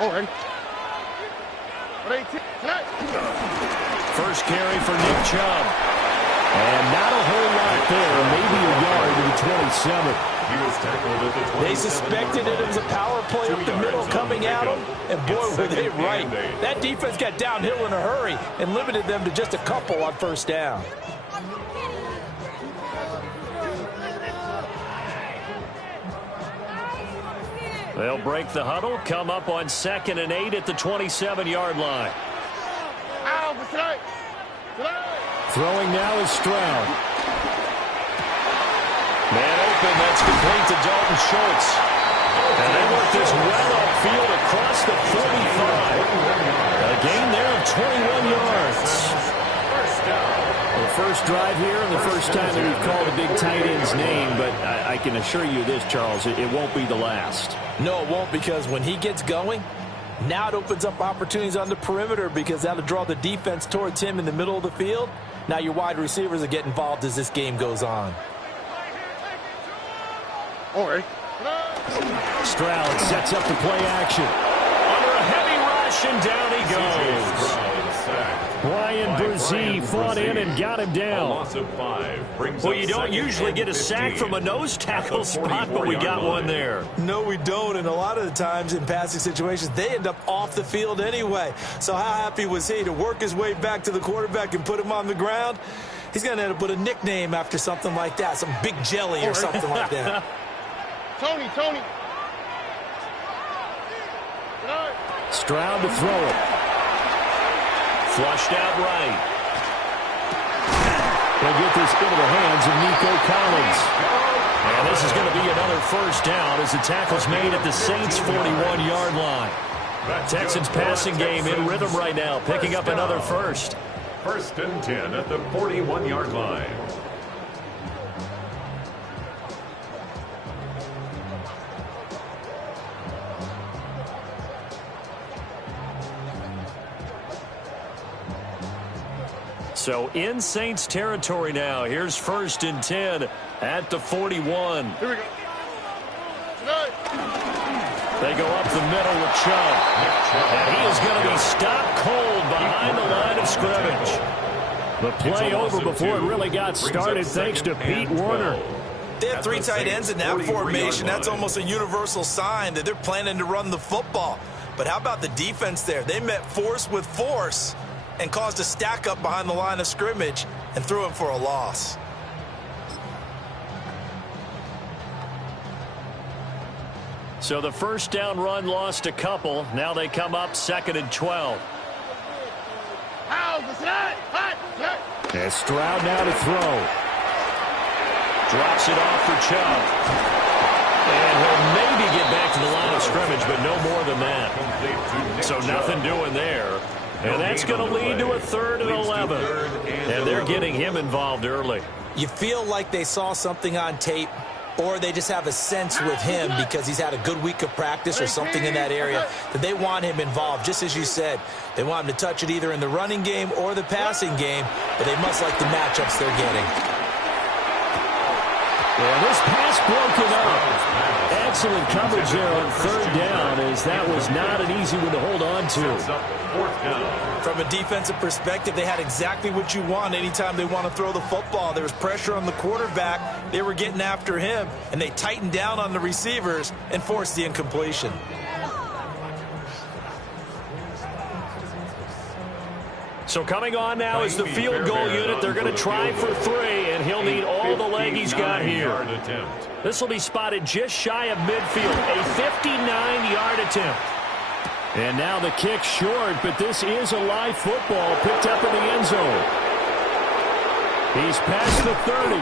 Already. First carry for Nick Chubb. And not a whole lot there. Maybe a yard to the 27. He was tackled at the 27. They suspected it was a power play up the middle coming at them. And boy, were they right. That defense got downhill in a hurry and limited them to just a couple on first down. They'll break the huddle, come up on 2nd and 8 at the 27-yard line. Throwing now is Stroud. Man open, that's complete to Dalton Schultz. And they work this well upfield across the 45. A gain there of 21 yards. The first drive here and the first time that we've called a big tight end's name, but I can assure you this, Charles, it won't be the last. No, it won't, because when he gets going, now it opens up opportunities on the perimeter because that'll draw the defense towards him in the middle of the field. Now your wide receivers will get involved as this game goes on. All right. Stroud sets up the play action. Under a heavy rush, and down he goes. Ryan Brzee fought in and got him down. Well, you don't usually get a sack from a nose tackle spot, but we got one there. No, we don't, and a lot of the times in passing situations, they end up off the field anyway. So how happy was he to work his way back to the quarterback and put him on the ground? He's going to end up with a nickname after something like that, some Big Jelly or something like that. Tony. Stroud to throw it. Flushed out right. They'll get this into the hands of Nico Collins. And this is going to be another first down as the tackle's made at the Saints' 41-yard line. Texans passing game in rhythm right now, picking up another first. 1st and 10 at the 41-yard line. So in Saints territory now. Here's 1st and 10 at the 41. Here we go. They go up the middle with Chubb. And he is going to be stopped cold behind the line of scrimmage. The play over before it really got started thanks to Pete Werner. They have 3 tight ends in that formation. That's almost a universal sign that they're planning to run the football. But how about the defense there? They met force with force and caused a stack up behind the line of scrimmage and threw him for a loss. So the first down run lost a couple. Now they come up 2nd and 12. And Stroud now to throw. Drops it off for Chubb. And he'll maybe get back to the line of scrimmage, but no more than that. So nothing doing there. And that's going to lead to a 3rd and 11. And they're getting him involved early. You feel like they saw something on tape, or they just have a sense with him because he's had a good week of practice or something in that area that they want him involved. Just as you said, they want him to touch it either in the running game or the passing game, but they must like the matchups they're getting. Yeah, this pass broken up. Excellent coverage there on 3rd down, as that was not an easy one to hold on to. From a defensive perspective, they had exactly what you want anytime they want to throw the football. There was pressure on the quarterback. They were getting after him, and they tightened down on the receivers and forced the incompletion. So coming on now is the field goal unit. They're going to try for 3, and he'll need all the leg he's got here. This will be spotted just shy of midfield, a 59-yard attempt. And now the kick short, but this is a live football picked up in the end zone. He's past the 30,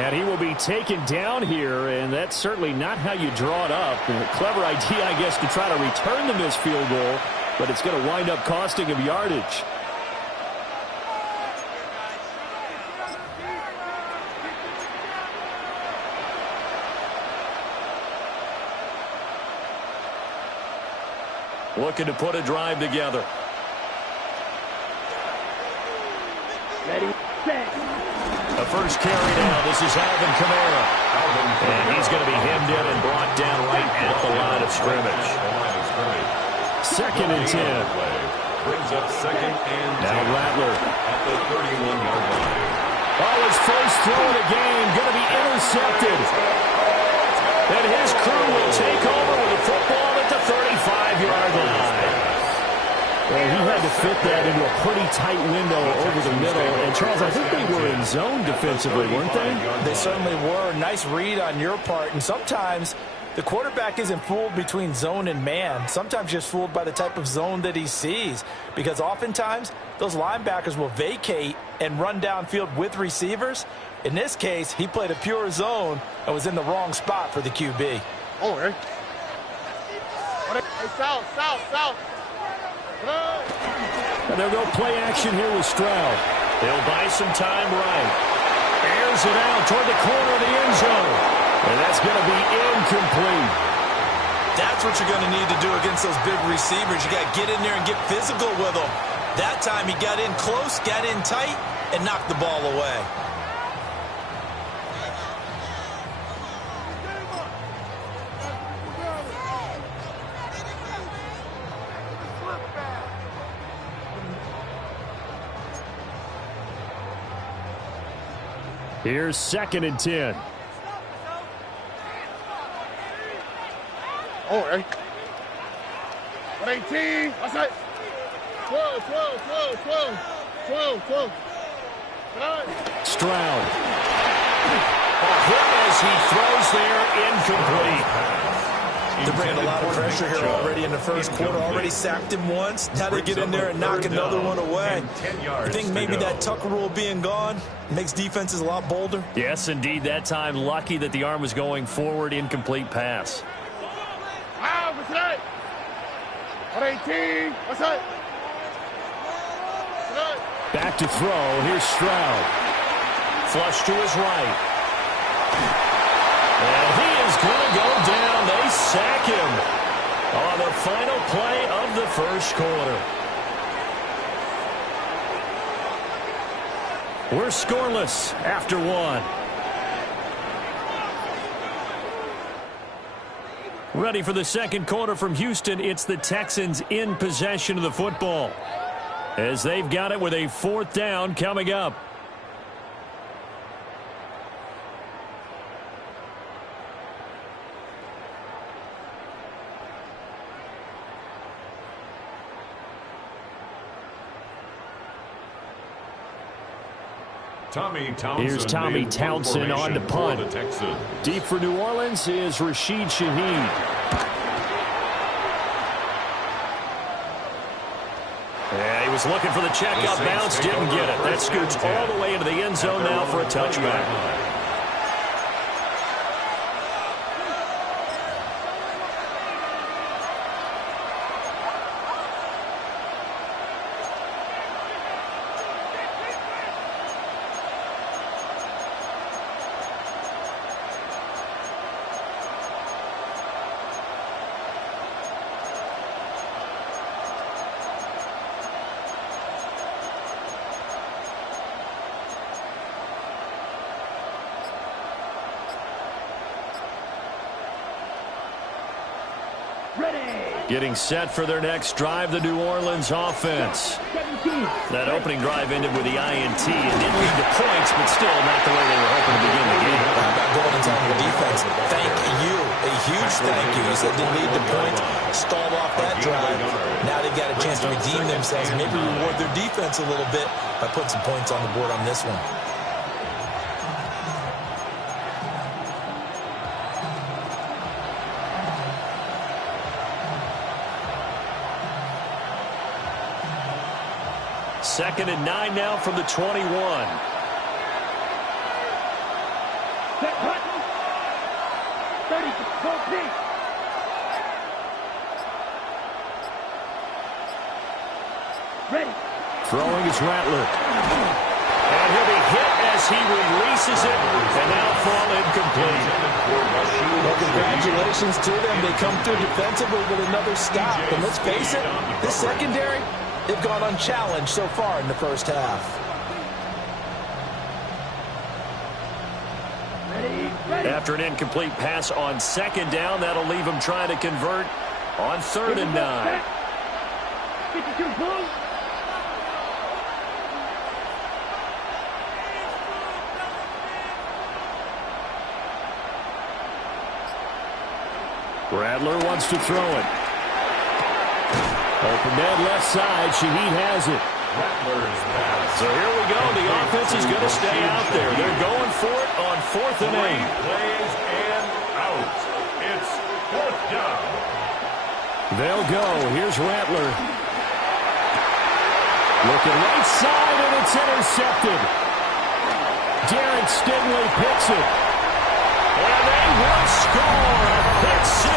and he will be taken down here, and that's certainly not how you draw it up. A clever idea, I guess, to try to return the missed field goal, but it's going to wind up costing him yardage. Looking to put a drive together. Ready, set. The first carry now. This is Alvin Kamara. And he's going to be hemmed in and brought down right at the line of scrimmage. second and 10. Brings up second and 10. Now Rattler. At the 31-yard line. Oh, his first throw of the game. Going to be intercepted. And his crew will take over with the football at the 35-yard line. Well, he had to fit that into a pretty tight window over the middle. And, Charles, I think they were in zone defensively, weren't they? They certainly were. Nice read on your part. And sometimes the quarterback isn't fooled between zone and man. Sometimes just fooled by the type of zone that he sees. Because oftentimes, those linebackers will vacate and run downfield with receivers. In this case, he played a pure zone and was in the wrong spot for the QB. Oh, hey. Hey, south. And they'll go play action here with Stroud. They'll buy some time right. Airs it out toward the corner of the end zone. And that's going to be incomplete. That's what you're going to need to do against those big receivers. You got to get in there and get physical with them. That time he got in close, got in tight, and knocked the ball away. Here's second and 10. Oh, hey. 118. What's that? 12. Stroud. A hit as he throws there, incomplete. They're bringing a lot of pressure here already in the first quarter. Already sacked him once. Now they get in there and knock another one away. I think maybe that Tucker rule being gone makes defenses a lot bolder. Yes, indeed. That time, lucky that the arm was going forward. Incomplete pass. Ah, what's that? 118. What's that? Back to throw. Here's Stroud. Flush to his right. And he is going to go down. They sack him on the final play of the first quarter. We're scoreless after one. Ready for the second quarter from Houston. It's the Texans in possession of the football, as they've got it with a fourth down coming up. Here's Tommy Townsend on to punt. Deep for New Orleans is Rashid Shaheed. Yeah, he was looking for the check up bounce, didn't get it. That scoots all the way into the end zone now for a touchback. Getting set for their next drive, the New Orleans offense. That opening drive ended with the INT. It didn't lead to points, but still not the way they were hoping to begin the game. How about going and telling your defense, thank you, a huge thank you. You said didn't lead to points, stalled off that drive. Now they've got a chance to redeem themselves and maybe reward their defense a little bit by putting some points on the board on this one. Second and 9 now from the 21. Ready. Throwing is Rattler. And he'll be hit as he releases it, and now fall incomplete. Well, congratulations to them. They come through defensively with another stop. And let's face it, this secondary, they've gone unchallenged so far in the first half. After an incomplete pass on second down, that'll leave him trying to convert on 3rd and 9. 52 blue. Rattler wants to throw it. Open man left side. Shaheed has it. Rattler's pass. So here we go. The offense is going to stay out there. They're going for it on 4th and 8. Plays and out. It's 4th down. They'll go. Here's Rattler. Looking right side, and it's intercepted. Derek Stingley picks it. And they will score a pick 6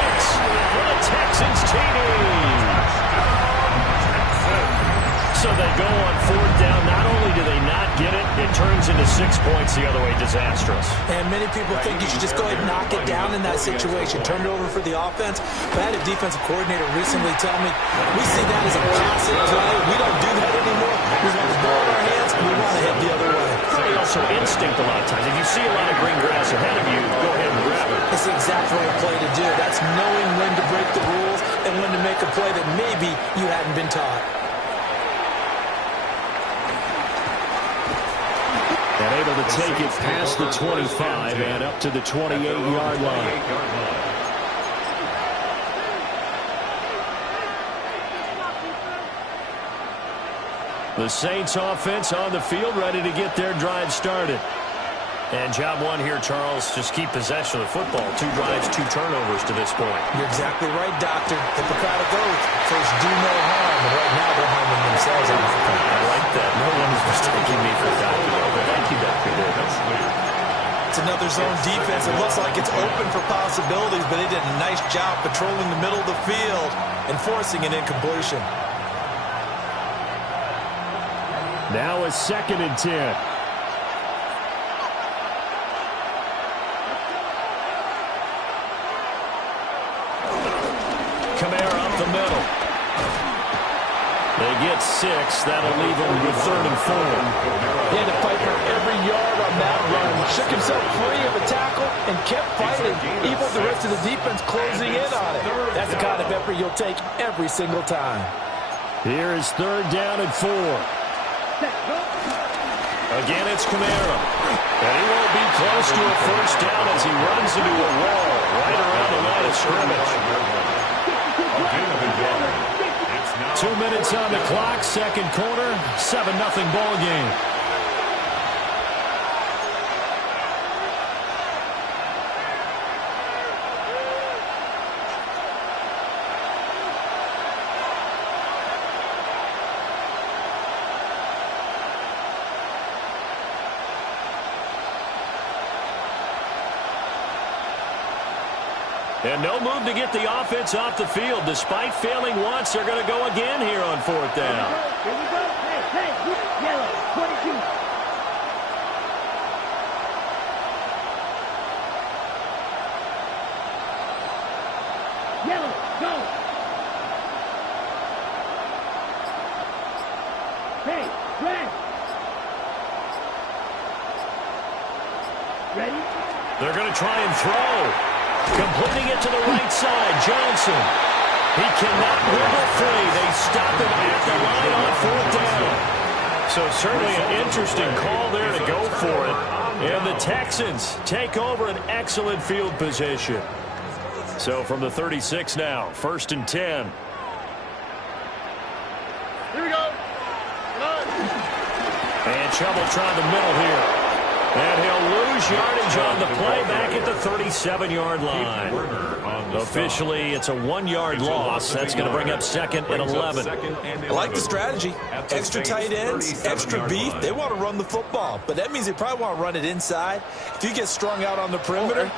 for the Texans TD. So they go on 4th down. Not only do they not get it, it turns into 6 points the other way. Disastrous. And many people think you should just go ahead and knock it down in that situation. Turn it over for the offense. But I had a defensive coordinator recently tell me, we see that as a passive play. We don't do that anymore. We want the ball in our hands, and we want to head the other way. Probably also instinct a lot of times. If you see a lot of green grass ahead of you, go ahead and grab it. It's the exact right play to do. That's knowing when to break the rules and when to make a play that maybe you hadn't been taught. And able to take it past the 25 and up to the 28-yard line. The Saints offense on the field, ready to get their drive started. And job one here, Charles, just keep possession of the football. 2 drives, 2 turnovers to this point. You're exactly right, Doctor. Hippocratic oath. First, do no harm. And right now, they're harming themselves. I like that. No one is mistaking me for Dr. Thank you, Dr. It's another zone defense. It looks like it's open for possibilities, but they did a nice job patrolling the middle of the field and forcing an incompletion. Now a 2nd and 10. Kamara up the middle. They get 6. That'll leave them with 3rd and 4. He had to fight for every yard on that run. Shook himself free of a tackle and kept fighting, even with the rest of the defense closing in on it. That's the kind of effort you'll take every single time. Here is 3rd down and 4. Again, it's Kamara. And he won't be close to a 1st down as he runs into a wall right around the line of scrimmage. 2 minutes on the clock, 2nd quarter, 7-0 ball game. And no move to get the offense off the field. Despite failing once, they're going to go again here on 4th down. Here we go. Hey, yellow, 22. Yellow, go. Hey, red. Ready? They're going to try and throw. Completing it to the right side, Johnson. He cannot wiggle free. They stop him at the line on 4th down. So certainly an interesting call there to go for it. And the Texans take over an excellent field position. So from the 36 now, 1st and 10. Here we go. And Chubb trying the middle here. And he'll lose yardage on the play back at the 37-yard line. Officially, it's a 1-yard loss. That's going to bring up 2nd and 11. I like the strategy. Extra tight ends, extra beef. They want to run the football, but that means they probably want to run it inside. If you get strung out on the perimeter,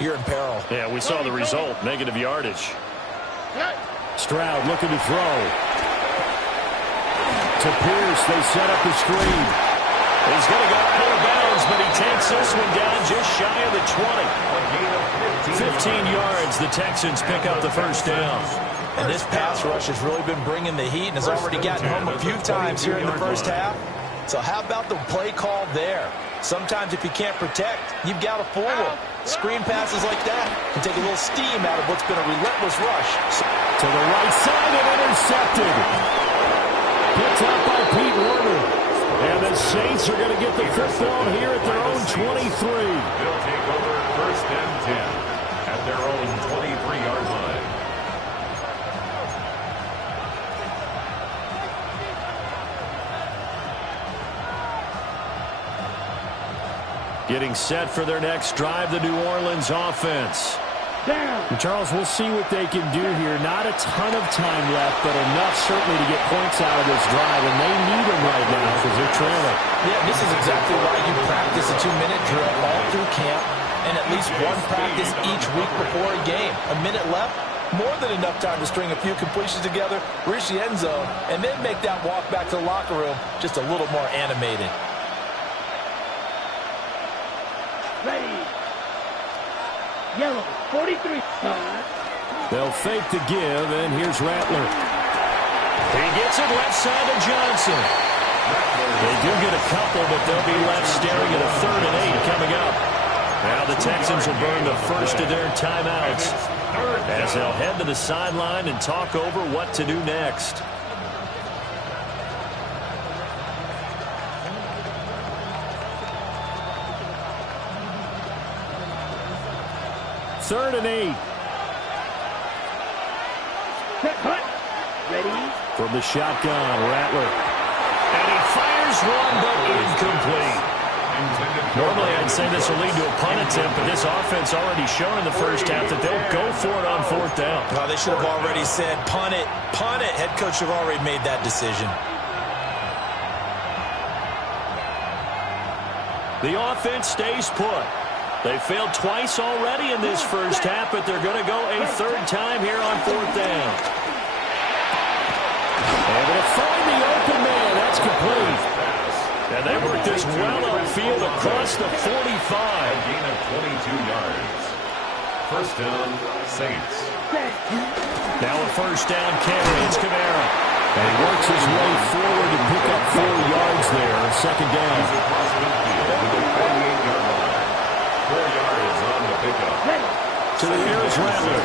you're in peril. Yeah, we saw the result, negative yardage. Stroud looking to throw. To Pierce, they set up the screen. He's going to go out of bounds, but he takes this one down just shy of the 20. 15 yards, the Texans pick up the 1st down. And this pass rush has really been bringing the heat and has already gotten home a few times here in the 1st half. So how about the play call there? Sometimes if you can't protect, you've got to fool them. Screen passes like that can take a little steam out of what's been a relentless rush. To the right side and intercepted. Picked up by Pete Werner. And the Saints are going to get the football here at their own 23. They'll take over first and 10 at their own 23-yard line. Getting set for their next drive, the New Orleans offense. And Charles, we'll see what they can do here. Not a ton of time left, but enough certainly to get points out of this drive, and they need them right now because they're trailing. Yeah, this is exactly why you practice a 2-minute drill all through camp and at least one practice each week before a game. A minute left, more than enough time to string a few completions together, reach the end zone, and then make that walk back to the locker room just a little more animated. Ready. Yellow, 43. They'll fake the give, and here's Rattler. He gets it left side to Johnson. They do get a couple, but they'll be left staring at a 3rd and 8 coming up. Now the Texans will burn the first of their timeouts as they'll head to the sideline and talk over what to do next. Third and 8. Cut. Ready. From the shotgun, Rattler. And he fires one, but incomplete. Normally, I'd say this will lead to a punt attempt, but this offense already shown in the first half that they'll go for it on 4th down. Well, they should have already said, punt it, punt it. Head coach should have already made that decision. The offense stays put. They failed twice already in this first half, but they're going to go a 3rd time here on 4th down. And they'll find the open man. That's complete. And they work this well upfield across the 45. A gain of 22 yards. First down, Saints. Now a first down carry. It's Kamara. And he works his way forward to pick up 4 yards there. 2nd down. He's across midfield to the 48-yard line. 4 yards on the pickup. To the nearest Rattler.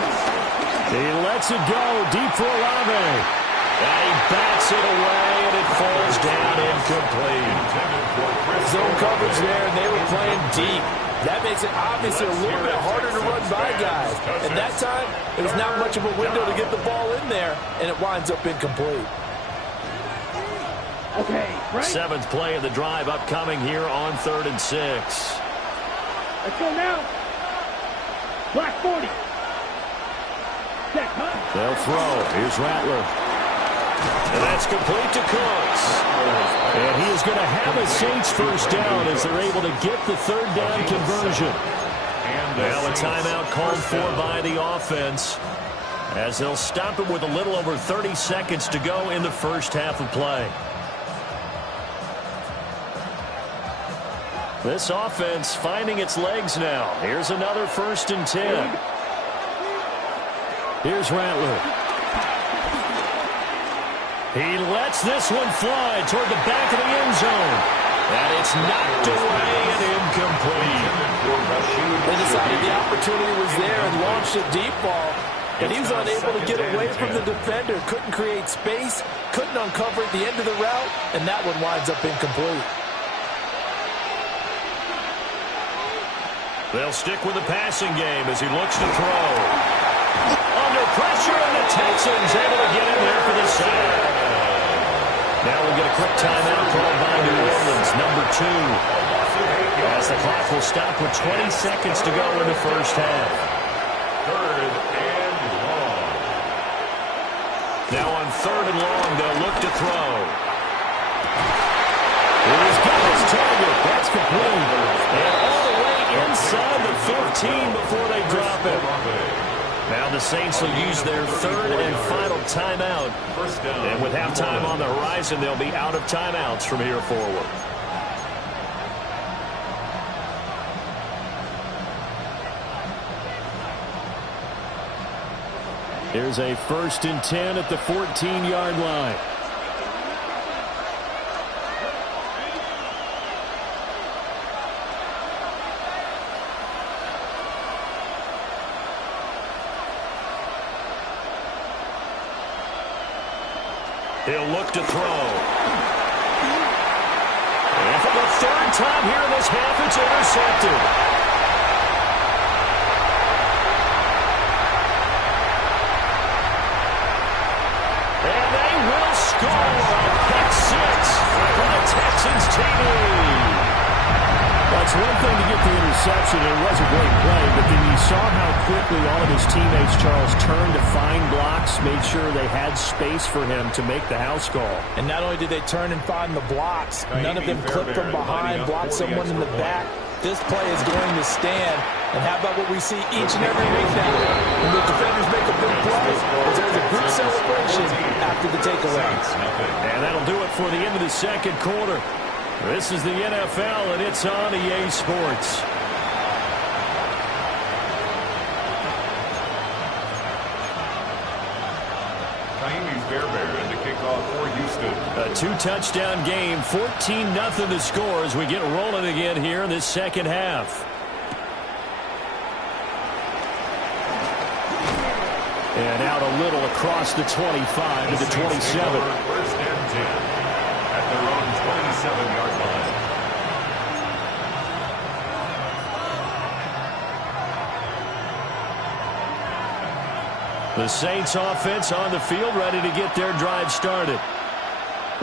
He lets it go deep for Olave. And he bats it away, and it falls down incomplete. Zone coverage there, and they were playing deep. That makes it obviously a little bit harder to run by guys. And that time, it was not much of a window to get the ball in there, and it winds up incomplete. Okay, right. 7th play of the drive upcoming here on 3rd and 6. Let's go now. Black 40. Set, huh? They'll throw. Here's Rattler. And that's complete to Cooks. And he is going to have a Saints first down as they're able to get the 3rd down conversion. Now a timeout called for by the offense as they'll stop it with a little over 30 seconds to go in the first half of play. This offense finding its legs now. Here's another 1st and 10. Here's Rattler. He lets this one fly toward the back of the end zone. And it's knocked away and incomplete. They decided the opportunity was there and launched a deep ball. And he was unable to get away from the defender. Couldn't create space. Couldn't uncover at the end of the route. And that one winds up incomplete. They'll stick with the passing game as he looks to throw. Under pressure, and the Texans able to get in there for the sack. Now we'll get a quick timeout called by New Orleans, number 2. As the clock will stop with 20 seconds to go in the first half. 3rd and long. Now on 3rd and long, they'll look to throw. He's got his target. That's complete. And all the way inside the 15 before they drop it. Now the Saints will use their 3rd and final timeout. And with halftime on the horizon, they'll be out of timeouts from here forward. Here's a 1st and 10 at the 14-yard line. He'll look to throw. And for the third time here in this half, it's intercepted. And they will score a pick 6 for the Texans TV. That's one thing to get the interception. It was a great play, but then you saw how quickly all of his teammates, Charles, turned to find blocks, made sure they had space for him to make the house call. And not only did they turn and find the blocks, none of them clipped from behind, blocked someone in the back. This play is going to stand. And how about what we see each and every week now? When the defenders make a big play, there's a group celebration after the takeaway. And that'll do it for the end of the second quarter. This is the NFL, and it's on EA Sports. Fairbairn in the kickoff for Houston. A two-touchdown game, 14-0 the score as we get rolling again here in this second half. And out a little across the 25 to the 27. First and 10 at their own 27-yard line. The Saints offense on the field, ready to get their drive started.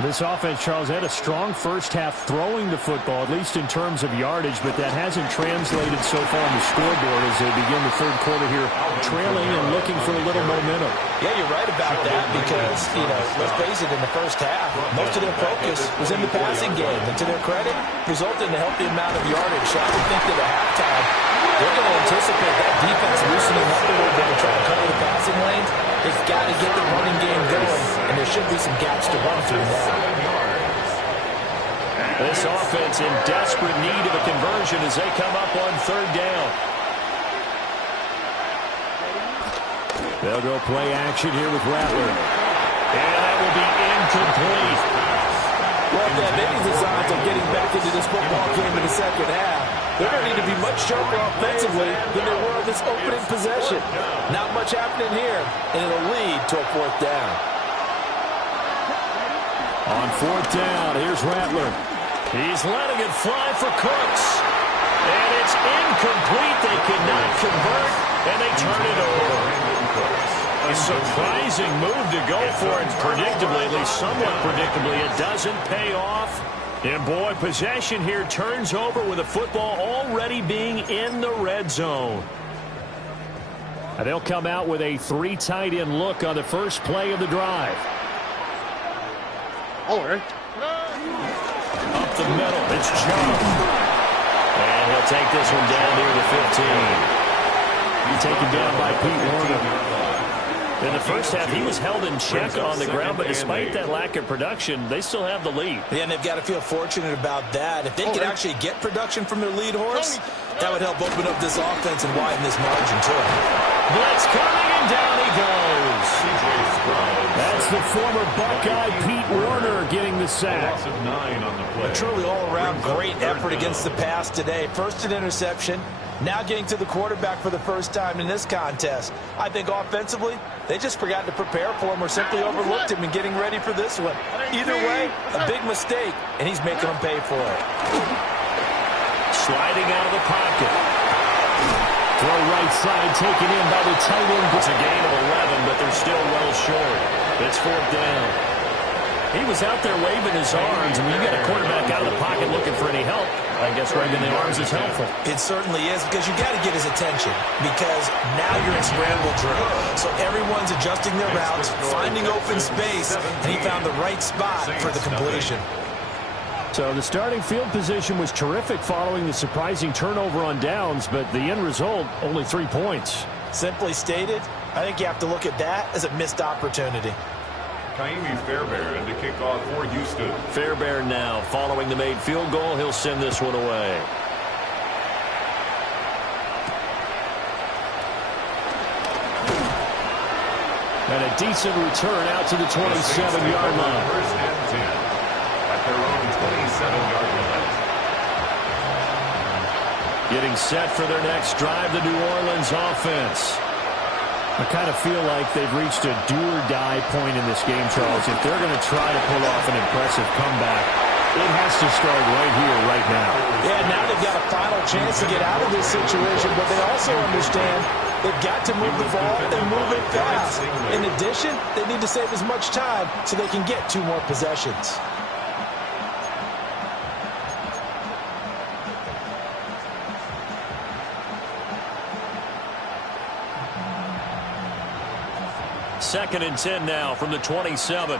This offense, Charles, had a strong first half throwing the football, at least in terms of yardage, but that hasn't translated so far on the scoreboard as they begin the third quarter here, trailing and looking for a little momentum. Yeah, you're right about that because, let's face it, in the first half, most of their focus was in the passing game. And to their credit, resulted in a healthy amount of yardage. So I would think that at halftime, they're going to anticipate that defense loosening up a little bit and try to cover the passing lanes. They've got to get the running game going, and there should be some gaps to run through now. This offense in desperate need of a conversion as they come up on third down. They'll go play action here with Rattler. And that will be incomplete. Well, if they have any designs on getting back into this football game in the second half, they're going to need to be much sharper offensively than they were on this opening possession. Not much happening here, and it'll lead to a fourth down. On fourth down, here's Rattler. He's letting it fly for Cooks. And it's incomplete. They could not convert, and they turn it over. A surprising move to go for it predictably, at least somewhat predictably. It doesn't pay off. And, boy, possession here turns over with the football already being in the red zone. And they'll come out with a 3 tight end look on the first play of the drive. Up the middle, it's Chubb. And he'll take this one down near the 15. Taken down by Pete Warner. In the first half, he was held in check on the ground, but despite that lack of production, they still have the lead. Yeah, and they've got to feel fortunate about that. If they could actually get production from their lead horse, that would help open up this offense and widen this margin, too. Blitz coming, and down he goes. That's the former Buckeye Pete Warner getting the sack. A truly all-around great effort against the pass today. First an interception, now getting to the quarterback for the first time in this contest. I think offensively, they just forgot to prepare for him or simply overlooked him in getting ready for this one. Either way, a big mistake, and he's making them pay for it. Sliding out of the pocket. Throw right side, taken in by the tight end. It's a gain of 11, but they're still well short. It's fourth down. He was out there waving his arms, and when you got a quarterback out of the pocket looking for any help, I guess waving the arms is helpful. It certainly is, because you got to get his attention, because now you're in scramble drill. So everyone's adjusting their routes, finding open space, and he found the right spot for the completion. So the starting field position was terrific following the surprising turnover on downs, but the end result, only 3 points. Simply stated, I think you have to look at that as a missed opportunity. Fairbairn to kick off for Houston. Fairbairn now, following the made field goal, he'll send this one away. And a decent return out to the 27-yard line. First and 10 at their own 27-yard line. Getting set for their next drive, the New Orleans offense. I kind of feel like they've reached a do-or-die point in this game, Charles. If they're going to try to pull off an impressive comeback, it has to start right here, right now. Yeah, now they've got a final chance to get out of this situation, but they also understand they've got to move the ball and move it fast. In addition, they need to save as much time so they can get 2 more possessions. Second and 10 now from the 27.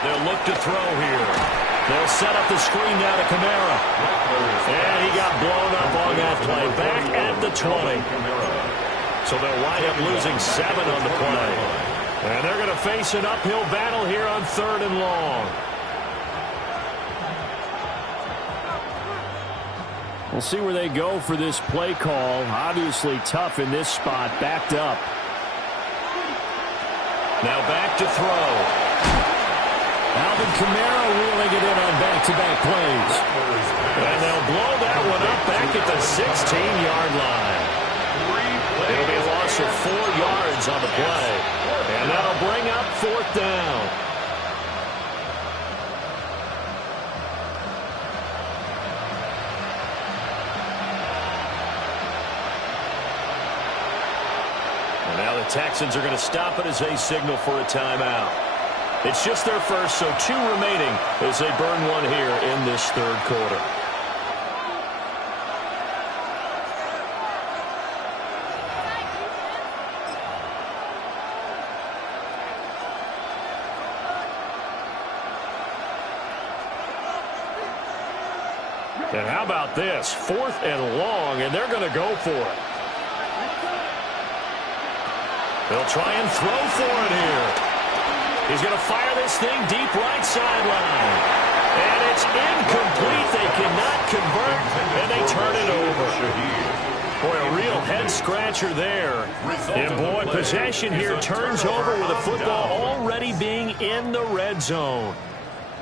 They'll look to throw here. They'll set up the screen now to Kamara. And he got blown up on that play. Back at the 20. So they'll wind up losing 7 on the play. And they're going to face an uphill battle here on 3rd and long. We'll see where they go for this play call. Obviously tough in this spot, backed up. Now back to throw. Alvin Kamara wheeling it in on back-to-back plays. And they'll blow that one up back at the 16-yard line. It'll be a loss of 4 yards on the play. And that'll bring up 4th down. Now the Texans are going to stop it as they signal for a timeout. It's just their first, so 2 remaining as they burn one here in this 3rd quarter. And how about this? 4th and long, and they're going to go for it. They'll try and throw for it here. He's going to fire this thing deep right sideline. And it's incomplete. They cannot convert, and they turn it over. Boy, a real head-scratcher there. And, boy, possession here turns over with the football already being in the red zone.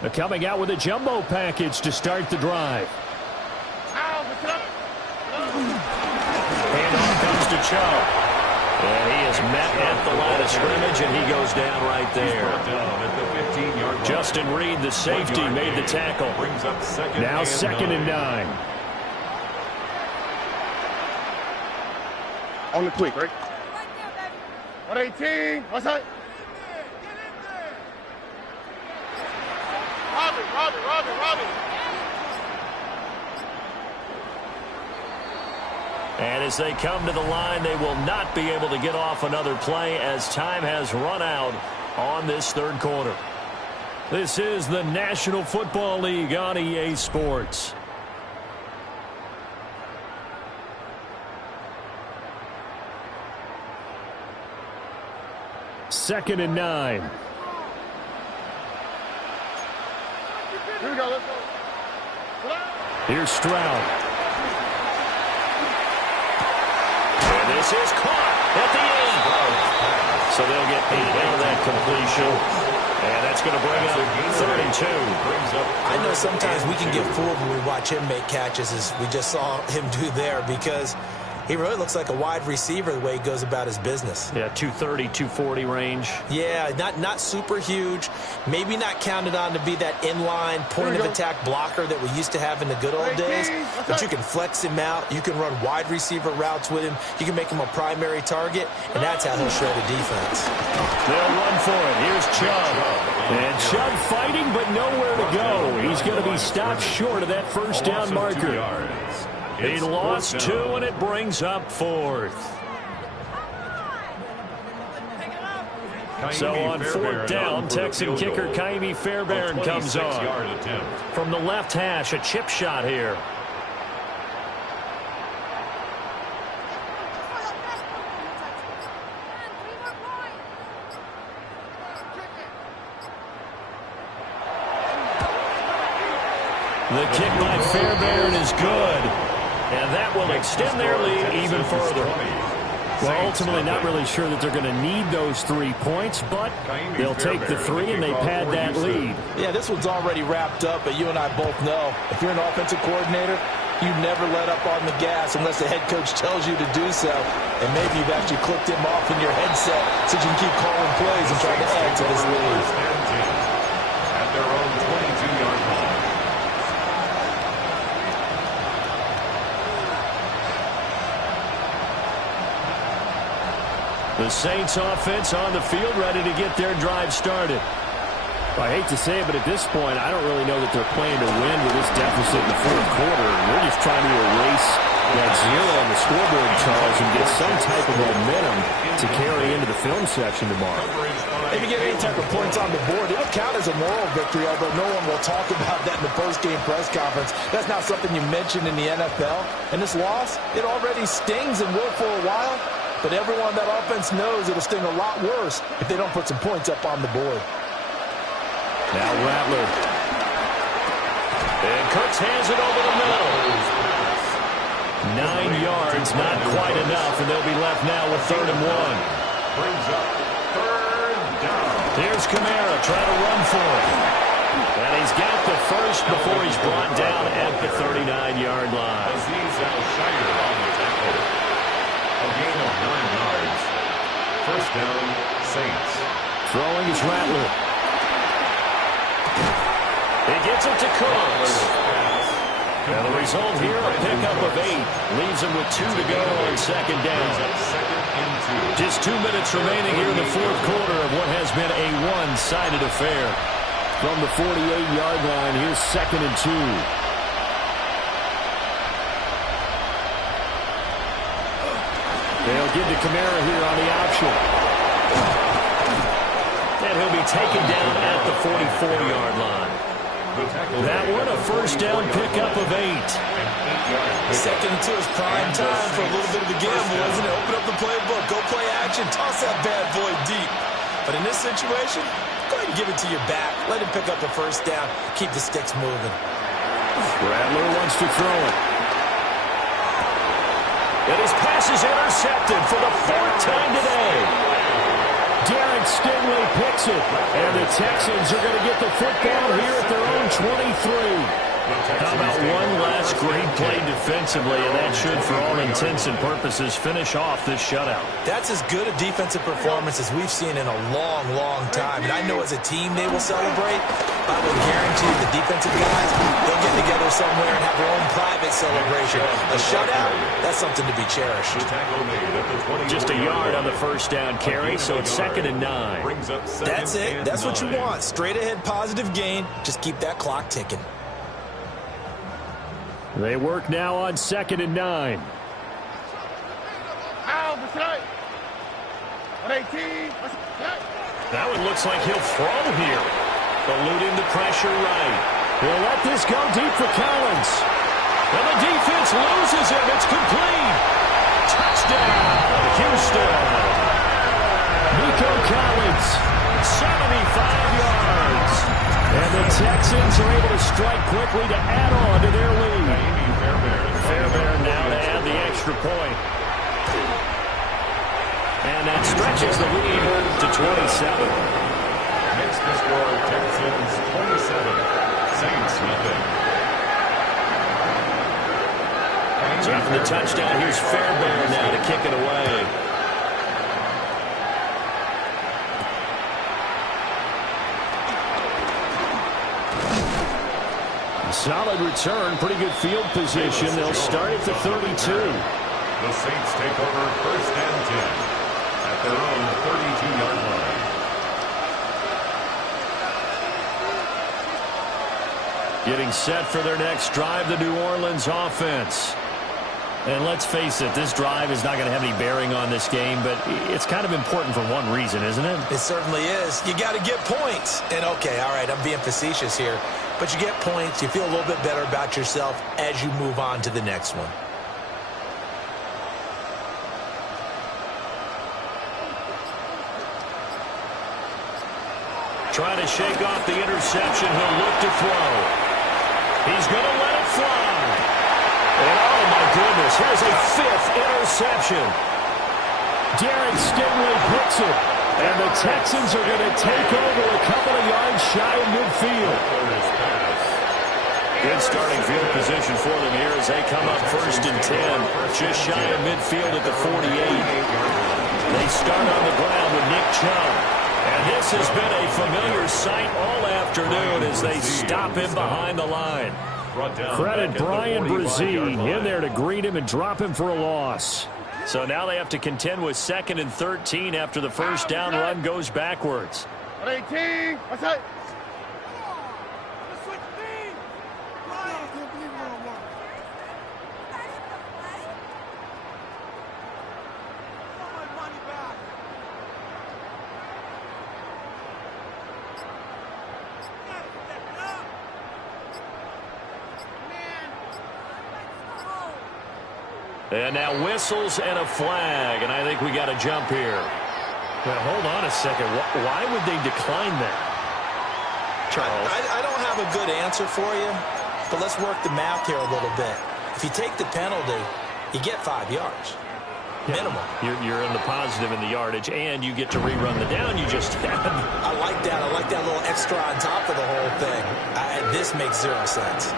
They're coming out with a jumbo package to start the drive. Handoff comes to Chubb. And he is met at the line of scrimmage, and he goes down right there. Justin Reed, the safety, made the tackle. Now 2nd and 9. On the quick, right? 118. What's that? Robbie. And as they come to the line, they will not be able to get off another play as time has run out on this 3rd quarter. This is the National Football League on EA Sports. Second and 9. Here we go. Let's go. Here's Stroud. This is caught at the 8. So they'll get 8 out of that completion. And that's going to bring up 3rd and 2. I know sometimes we can get fooled when we watch him make catches, as we just saw him do there, because he really looks like a wide receiver the way he goes about his business. Yeah, 230, 240 range. Yeah, not super huge. Maybe not counted on to be that inline point-of-attack blocker that we used to have in the good old days. But you can flex him out. You can run wide receiver routes with him. You can make him a primary target, and that's how he'll shred a defense. They'll run for it. Here's Chubb. And Chubb fighting, but nowhere to go. He's going to be stopped short of that first down marker. He lost 2, and it brings up 4th. So on 4th down, Texan kicker Kaimi Fairbairn comes on. From the left hash, a chip shot here. The kick by Fairbairn is good. And that will extend their lead even further. Well, ultimately not really sure that they're going to need those 3 points, but they'll take the 3 and they pad that lead. Yeah, this one's already wrapped up, but you and I both know if you're an offensive coordinator, you never let up on the gas unless the head coach tells you to do so. And maybe you've actually clicked him off in your headset so you can keep calling plays and trying to add to this lead. At their own 22-yard line. The Saints offense on the field, ready to get their drive started. I hate to say it, but at this point, I don't really know that they're playing to win with this deficit in the fourth quarter. We're just trying to erase that 0 on the scoreboard, Charles, and get some type of momentum to carry into the film section tomorrow. If you get any type of points on the board, it'll count as a moral victory, although no one will talk about that in the post-game press conference. That's not something you mentioned in the NFL. And this loss, it already stings and will for a while, but everyone on that offense knows it'll sting a lot worse if they don't put some points up on the board. Now Rattler. And Kirks hands it over the middle. 9 yards, not quite enough, and they'll be left now with 3rd and 1. Brings up 3rd down. Here's Kamara trying to run for it. And he's got the first before he's brought down at the 39-yard line. Aziz Al-Shire on the tackle. A gain of 9 yards. First down, Saints. Throwing is Rattler. He gets it to Cooks. And the result here, a pickup of 8. Leaves him with 2 to go on 2nd down. Just 2 minutes remaining here in the fourth quarter of what has been a one-sided affair. From the 48-yard line, here's 2nd and 2. They'll give to Kamara here on the option. And he'll be taken down at the 44-yard line. That one, a first down pickup of 8. 2nd and 2 is prime time for a little bit of a gamble, isn't it? Open up the playbook, go play action, toss that bad boy deep. But in this situation, go ahead and give it to your back. Let him pick up the first down. Keep the sticks moving. Rattler wants to throw it. And his pass is intercepted for the 4th time today. Derek Stingley picks it, and the Texans are going to get the football here at their own 23. How about one last great play defensively, and that should, for all intents and purposes, finish off this shutout. That's as good a defensive performance as we've seen in a long, long time. And I know as a team they will celebrate. I will guarantee the defensive guys, they'll get together somewhere and have their own private celebration. A shutout, that's something to be cherished. Just a yard on the first down carry, so it's 2nd and 9. That's it. That's what you want. Straight ahead positive gain. Just keep that clock ticking. They work now on 2nd and 9. That one looks like he'll throw here. Eluding the pressure right. He'll let this go deep for Collins. And the defense loses him. It's complete. Touchdown, Houston. Nico Collins. 75 yards. And the Texans are able to strike quickly to add on to their lead. Fairbairn now to add the extra point. And that stretches the lead to 27. Makes the score Texans 27. Saints nothing. So after the touchdown, here's Fairbairn now to kick it away. Solid return, pretty good field position. They'll start at the 32. The Saints take over 1st and 10 at their own 32-yard line. Getting set for their next drive, the New Orleans offense. And let's face it, this drive is not going to have any bearing on this game, but it's kind of important for one reason, isn't it? It certainly is. You got to get points. And okay, all right, I'm being facetious here. But you get points, you feel a little bit better about yourself as you move on to the next one. Trying to shake off the interception. He'll look to throw. He's going to let it fly. And oh, my goodness, here's a 5th interception. Derek Stingley hits it. And the Texans are going to take over a couple of yards shy of midfield. Good starting field position for them here as they come up 1st and 10. Just shy of midfield at the 48. They start on the ground with Nick Chubb. And this has been a familiar sight all afternoon as they stop him behind the line. Credit Brian Brzee in there to greet him and drop him for a loss. So now they have to contend with 2nd and 13 after the first down run goes backwards. 18. What's that? And now whistles and a flag, and I think we got a jump here. Well, hold on a second. Why would they decline that? Charles? I don't have a good answer for you, but let's work the math here a little bit. If you take the penalty, you get 5 yards. Minimum. You're in the positive in the yardage, and you get to rerun the down you just had. I like that. I like that little extra on top of the whole thing. This makes 0 sense.